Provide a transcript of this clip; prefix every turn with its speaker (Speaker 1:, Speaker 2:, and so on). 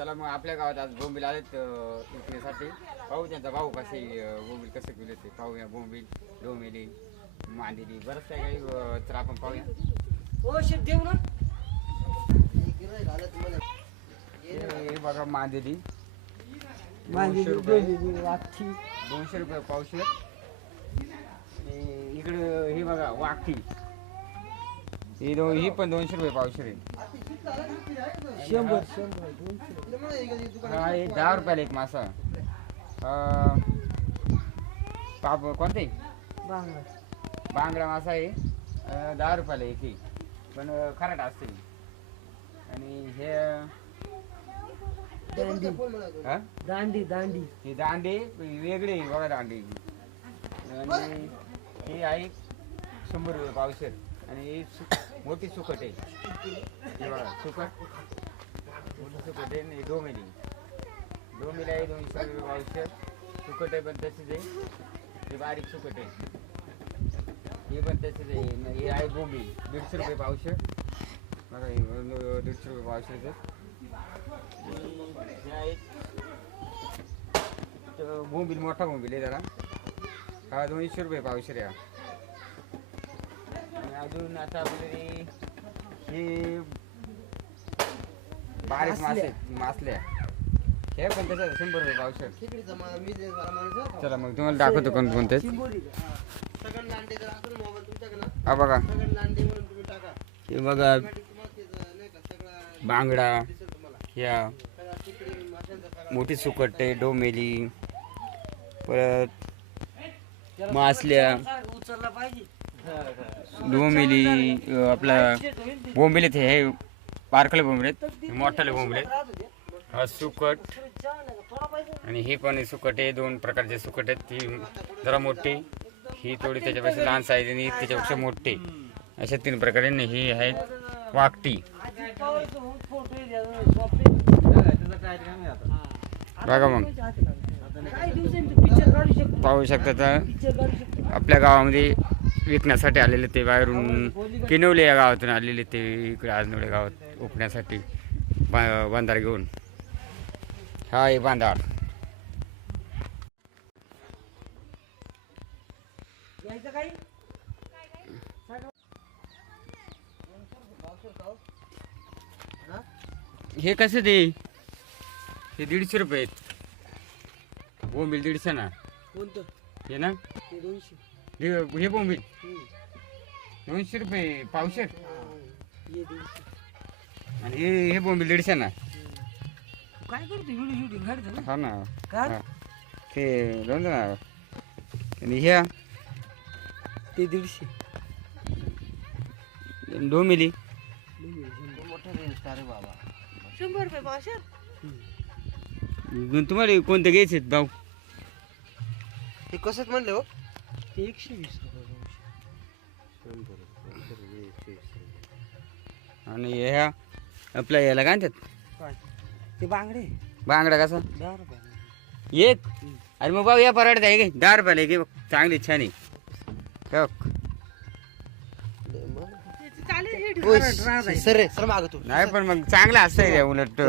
Speaker 1: चला मग आपल्या गावात आज बोंबील आलेत अं, विक्रीसाठी. पाहू त्यांचा भाऊ कसे अं, बोंबील कसे किलो ते पाहूया बोंबील डोमेली मांदेली बरंच काही काही अं, तर आपण पाहूया.
Speaker 2: हो देऊ ना.
Speaker 1: हे हे बघा मांदेली.
Speaker 2: मांदी
Speaker 1: दोनशे रुपये.
Speaker 2: गेलेली
Speaker 1: दोनशे रुपये पावशे आणि इकडे हे बघा वाकी ही दो ही पण दोनशे रुपये पावशे आहे.
Speaker 2: शंभर
Speaker 1: हा. हे दहा रुपयाला एक मासा. अं, पाप कोणते?
Speaker 2: बांगडा.
Speaker 1: बांगडा मासा आहे. अं, दहा रुपयाला एक आहे. पण अं, खराट असते. आणि हे
Speaker 2: दांडी.
Speaker 1: हा?
Speaker 2: दांडी दांडी.
Speaker 1: ही दांडी वेगळी आहे बघा दांडी. आणि ही आहे शंभर रुपये पावशेर. आणि ही सु- मोठी सुकट आहे. हे बघा सुकट. सुकट आहे आणि डोमेली डोमेली आहे दोनशे रुपये पावशेर सुकट आहे पण तशीच आहे ते बारीक सुकट आहे ही पण तशीच आहे न- ही आहे बोंबी दीडशे रुपये पावशेर बघा ही दीडशे रुपये पावशेर हे आहे तो बोंबील मोठा बोंबील आहे जरा हा दोनशे रुपये पावशेर आहे आणि अजून आता आपले हे बारीक मासे मासल्या. हे पण त्याच्यात शंभर रुपये पावशेर चला मग तुम्हाला दाखवतो कोण कोणते हा. बघा. हे बघा. बांगडा ह्या मोठी सुकट आहे डोमेली परत मासल्या.
Speaker 2: उचलला पाहिजे.
Speaker 1: डोमेली आपला बोंबिले ते हे पारखले बोंबिले मोठाले बोंबिले हा सुकट. आणि ही पण सुकट आहे. दोन प्रकारचे सुकट आहेत. ती जरा मोठी ही थोडी त्याच्यापेक्षा लहान साईज आणि ही त्याच्यापेक्षा मोठी. अशा तीन प्रकारे आणि ही आहे वाकटी बघा मग.
Speaker 2: काही दिवसांनी पिक्चर काढू शकतो.
Speaker 1: पाहू शकता तर
Speaker 2: पिक्चर काढू शकतो.
Speaker 1: आपल्या गावामध्ये विकण्यासाठी आलेले ते बाहेरून किनवले या गावातून आलेले ते इकडे आजनोळे गावात ओपण्यासाठी बा बांधार घेऊन. हा आहे बांधार. हे कसं ते? हे दीडशे रुपये आहेत. बोंबील दीडशे ना?
Speaker 2: कोणतं?
Speaker 1: हे ना?
Speaker 2: दोनशे.
Speaker 1: हे हे बोंबील
Speaker 2: हम्म.
Speaker 1: दोनशे रुपये पावशेर.
Speaker 2: दीडशे
Speaker 1: आणि हे हे बोंबील दीडशे ना.
Speaker 2: काय करतो व्हिडिओ शूटिंग काढतो ना
Speaker 1: हा ना. हा. ते दोन ना आणि ह्या.
Speaker 2: ते दीडशे.
Speaker 1: दोन मिली.
Speaker 2: शंभर रुपये पावशेर?
Speaker 1: तुम्हाला कोणते घ्यायचे आहेत भाऊ
Speaker 3: हे कसंच म्हणले हो?
Speaker 2: ते एकशे वीस रुपये पावशेर
Speaker 1: आणि ह्या आपल्या याला काय म्हणतात?
Speaker 2: काय? ते बांगडे.
Speaker 1: बांगडा कसा?
Speaker 2: दहा रुपये
Speaker 1: एक अरे मग भाऊ या परवडत आहे की? दहा रुपयाला घे बघ चांगली छान आहे. हे बघ.
Speaker 2: चालेल
Speaker 3: सर रे सर माग तू.
Speaker 1: नाही पण मग चांगलं असतं उलट.